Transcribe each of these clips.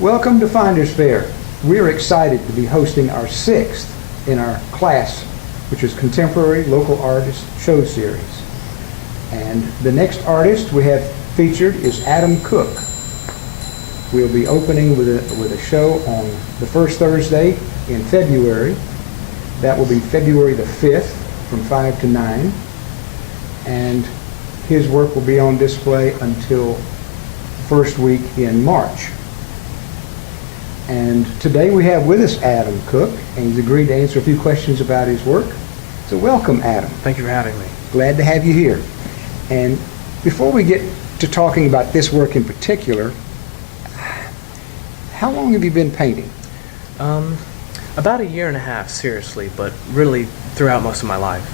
Welcome to Finders Fair. We're excited to be hosting our sixth in our class, which is Contemporary Local Artist Show Series. And the next artist we have featured is Adam Cook. We'll be opening with a show on the first Thursday in February. That will be February the 5th from 5 to 9. And his work will be on display until first week in March. And today we have with us Adam Cook, and he's agreed to answer a few questions about his work. So welcome, Adam. Thank you for having me. Glad to have you here. And before we get to talking about this work in particular, how long have you been painting? About a year and a half, seriously, but really throughout most of my life.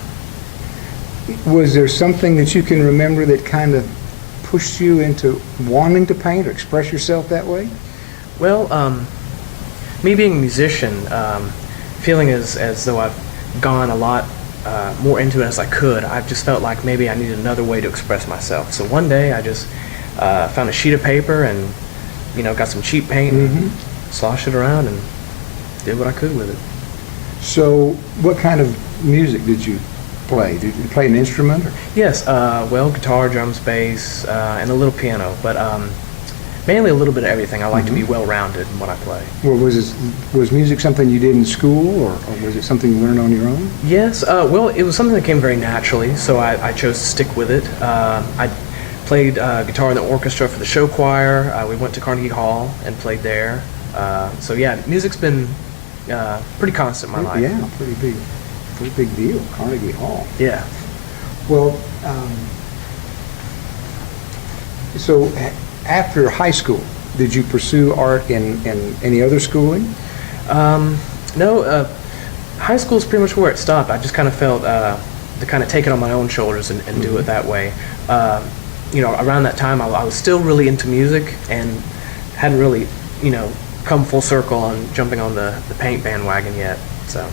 Was there something that you can remember that kind of pushed you into wanting to paint or express yourself that way? Well, me being a musician, feeling as though I've gone a lot more into it as I could, I've just felt like maybe I needed another way to express myself. So one day I just found a sheet of paper and, got some cheap paint and sloshed it around and did what I could with it. So what kind of music did you play? Did you play an instrument? Or? Yes, well, guitar, drums, bass, and a little piano, but mainly a little bit of everything. I like to be well-rounded in what I play. Well, was music something you did in school, or was it something you learned on your own? Yes, well, it was something that came very naturally, so I chose to stick with it. I played guitar in the orchestra for the show choir. We went to Carnegie Hall and played there. So yeah, music's been pretty constant in my life. Yeah, pretty big deal, Carnegie Hall. Yeah. Well, so after high school, did you pursue art in any other schooling? No, high school is pretty much where it stopped. I just kind of felt to kind of take it on my own shoulders and do it that way. Around that time, I was still really into music and hadn't really, come full circle on jumping on the paint bandwagon yet. So.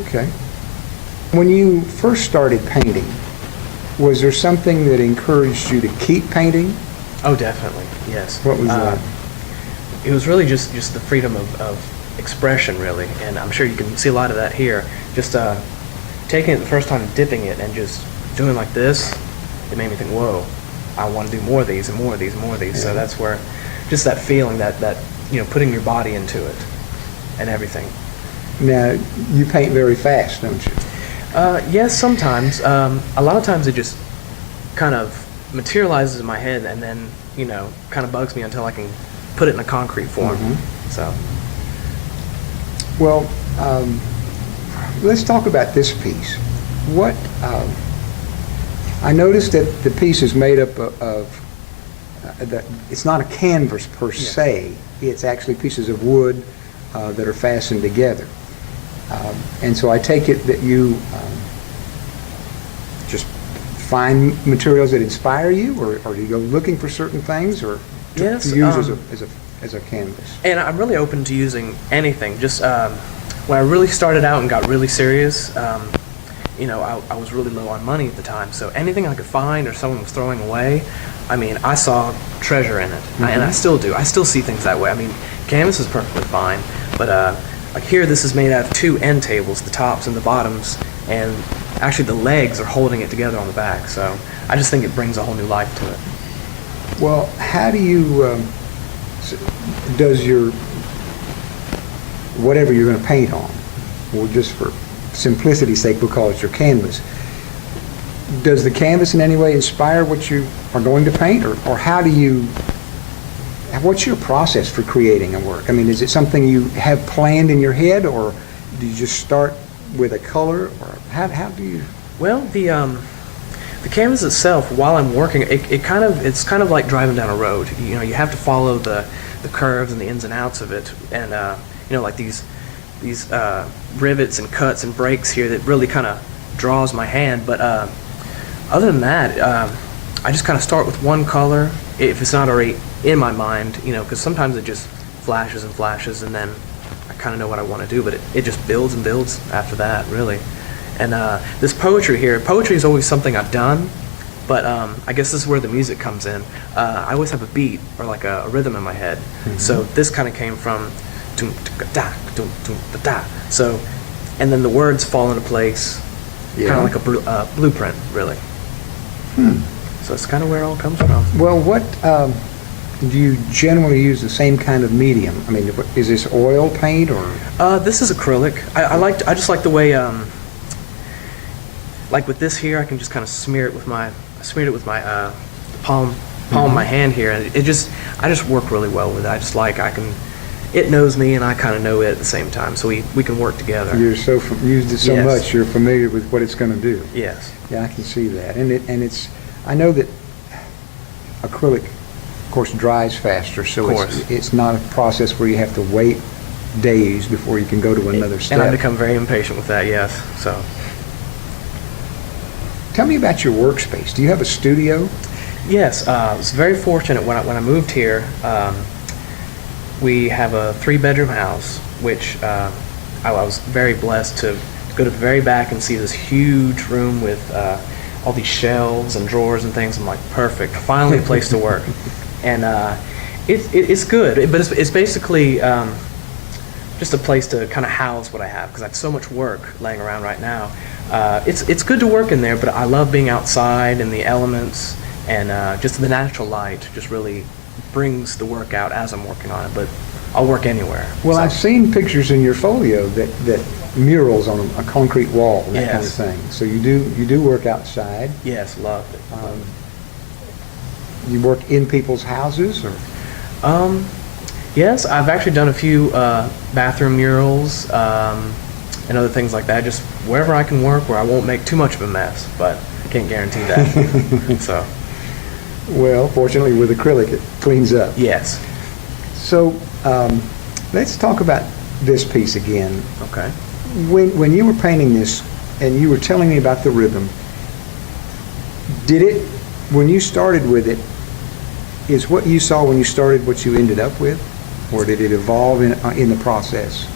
Okay. When you first started painting, was there something that encouraged you to keep painting? Oh, definitely, yes. What was that? It was really just the freedom of expression, really, and I'm sure you can see a lot of that here. Just taking it the first time, dipping it, and just doing like this, it made me think, whoa, I want to do more of these and more of these and more of these. Yeah. So that's where, just that feeling that putting your body into it and everything. Now, you paint very fast, don't you? Yes, sometimes. A lot of times it just kind of materializes in my head and then, kind of bugs me until I can put it in a concrete form. So. Well, let's talk about this piece. What, I noticed that the piece is made up of it's not a canvas per se, it's actually pieces of wood that are fastened together. And so I take it that you just find materials that inspire you, or do you go looking for certain things, or to use as a canvas? And I'm really open to using anything. Just when I really started out and got really serious, I was really low on money at the time, so anything I could find or someone was throwing away, I saw treasure in it, and I still do. I still see things that way. Canvas is perfectly fine, but like here, this is made out of two end tables, the tops and the bottoms, and actually the legs are holding it together on the back, so I just think it brings a whole new life to it. Well, how do you, does your, whatever you're going to paint on, or just for simplicity's sake we'll call it your canvas, does the canvas in any way inspire what you are going to paint, or how do you, what's your process for creating a work? Is it something you have planned in your head, or do you just start with a color, or how do you? Well, the canvas itself, while I'm working, it's kind of like driving down a road. You have to follow the curves and the ins and outs of it, and like these rivets and cuts and breaks here that really kind of draws my hand. But other than that, I just kind of start with one color if it's not already in my mind, because sometimes it just flashes and flashes, and then I kind of know what I want to do, but it just builds and builds after that, really. And this poetry here, poetry is always something I've done, But I guess this is where the music comes in. I always have a beat or like a rhythm in my head. So this kind of came from doom da doom doom da. So, and then the words fall into place, kind of like a blueprint, really. So it's kind of where it all comes from. Well, what do you generally use the same kind of medium? I mean, is this oil paint or? This is acrylic. I just like the way, like with this here, I can just kind of smear it with my palm of my hand here, and I just work really well with it. It knows me and I kind of know it at the same time, so we can work together. You're so used it so much, you're familiar with what it's going to do. Yes. Yeah, I can see that, and it's. I know that acrylic, of course, dries faster, so it's not a process where you have to wait days before you can go to another step. And I've become very impatient with that. Yes. So. Tell me about your workspace. Do you have a studio? Yes, I was very fortunate when I moved here. We have a 3-bedroom house, which I was very blessed to go to the very back and see this huge room with all these shelves and drawers and things. I'm like, perfect, finally a place to work. And it's good, but it's basically just a place to kind of house what I have, because I have so much work laying around right now. It's good to work in there, but I love being outside in the elements, and just the natural light just really brings the work out as I'm working on it, but I'll work anywhere. Well, so. I've seen pictures in your folio that murals on a concrete wall and that kind of thing. So you do work outside. Yes, loved it. You work in people's houses, or? Yes, I've actually done a few bathroom murals and other things like that, just wherever I can work where I won't make too much of a mess, but I can't guarantee that. So. Well, fortunately with acrylic it cleans up. Yes. So let's talk about this piece again. Okay. When you were painting this and you were telling me about the rhythm, when you started with it, is what you saw when you started what you ended up with, or did it evolve in the process?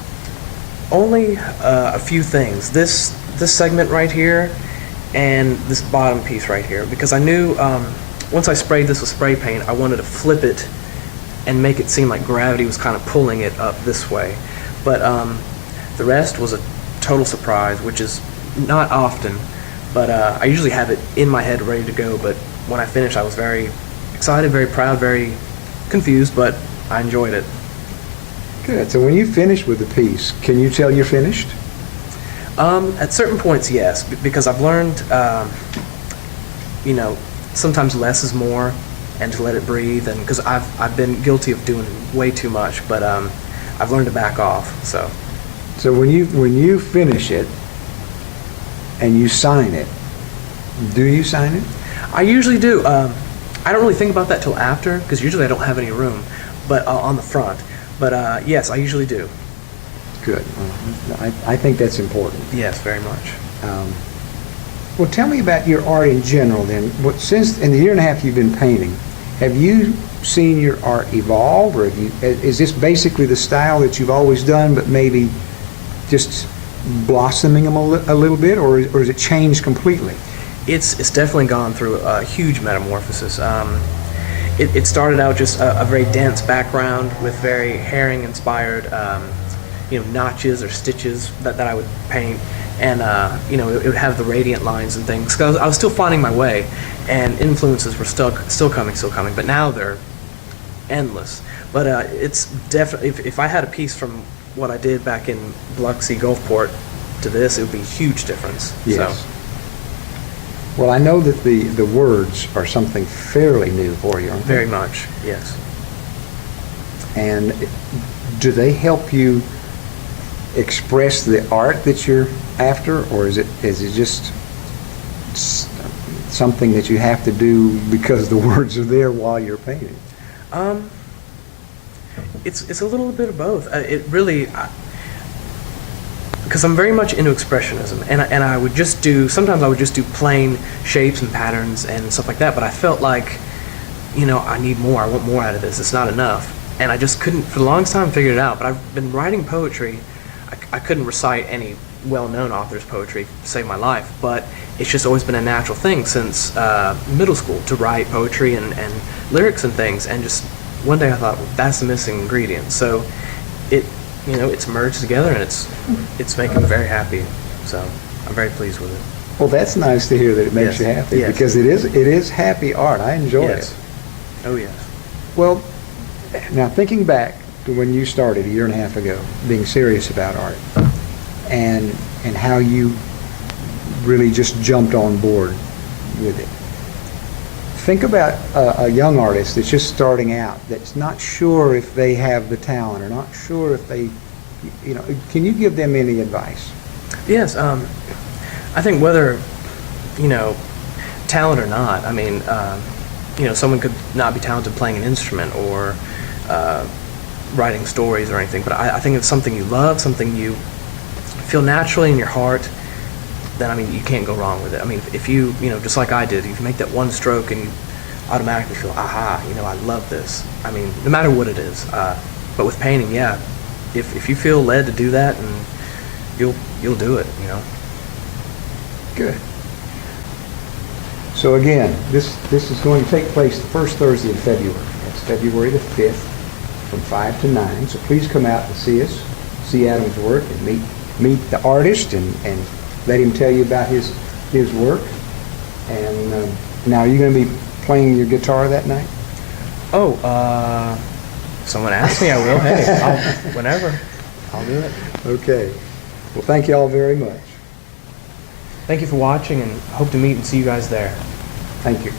Only a few things. This segment right here and this bottom piece right here, because I knew once I sprayed this with spray paint, I wanted to flip it and make it seem like gravity was kind of pulling it up this way. But the rest was a total surprise, which is not often, but I usually have it in my head ready to go, but when I finished I was very excited, very proud, very confused, but I enjoyed it. Good. So when you finish with the piece, can you tell you're finished? At certain points, yes, because I've learned, sometimes less is more, and to let it breathe, and because I've been guilty of doing way too much, but I've learned to back off. So when you finish it and you sign it, do you sign it? I usually do. I don't really think about that till after, because usually I don't have any room, but on the front. But yes, I usually do. Good. I think that's important. Yes, very much. Well, tell me about your art in general then. Since in the year and a half you've been painting, have you seen your art evolve, or is this basically the style that you've always done, but maybe just blossoming them a little bit, or is it changed completely? It's definitely gone through a huge metamorphosis. It started out just a very dense background with very herring-inspired, notches or stitches that I would paint, and it would have the radiant lines and things. 'Cause I was still finding my way, and influences were still coming. But now they're endless. But it's definitely, if I had a piece from what I did back in Biloxi Gulfport to this, it would be a huge difference. Yes. So. Well, I know that the words are something fairly new for you, aren't they? Very much, yes. And do they help you express the art that you're after, or is it just something that you have to do because the words are there while you're painting? It's a little bit of both. It really, because I'm very much into expressionism, and I would just sometimes I would just do plain shapes and patterns and stuff like that, but I felt like, I need more, I want more out of this, it's not enough. And I just couldn't, for the longest time, figure it out. But I've been writing poetry. I couldn't recite any well-known author's poetry saved my life, but it's just always been a natural thing since middle school to write poetry and lyrics and things. And just one day I thought, well, that's the missing ingredient. So it's merged together, and it's making me very happy. So I'm very pleased with it. Well, that's nice to hear that it makes Yes. you happy, Yes. because it is happy art. I enjoy Yes. it. Oh yes. Well, now thinking back to when you started a year and a half ago, being serious about art, and how you really just jumped on board with it. Think about a young artist that's just starting out, that's not sure if they have the talent, or not sure if they, can you give them any advice? Yes, I think whether, talent or not, I mean, someone could not be talented playing an instrument or writing stories or anything, but I think it's something you love, something you feel naturally in your heart, then, I mean, you can't go wrong with it. I mean, if you, just like I did, if you make that one stroke and you automatically feel, aha, I love this. I mean, no matter what it is. But with painting, yeah, if you feel led to do that, and you'll do it, Good. So again, this is going to take place the first Thursday of February. That's February the 5th from 5 to 9. So please come out and see us, see Adam's work, and meet the artist and let him tell you about his work. And now, are you going to be playing your guitar that night? Oh, someone asked me, I will. Hey, whenever. I'll do it. Okay. Well, thank you all very much. Thank you for watching, and hope to meet and see you guys there. Thank you.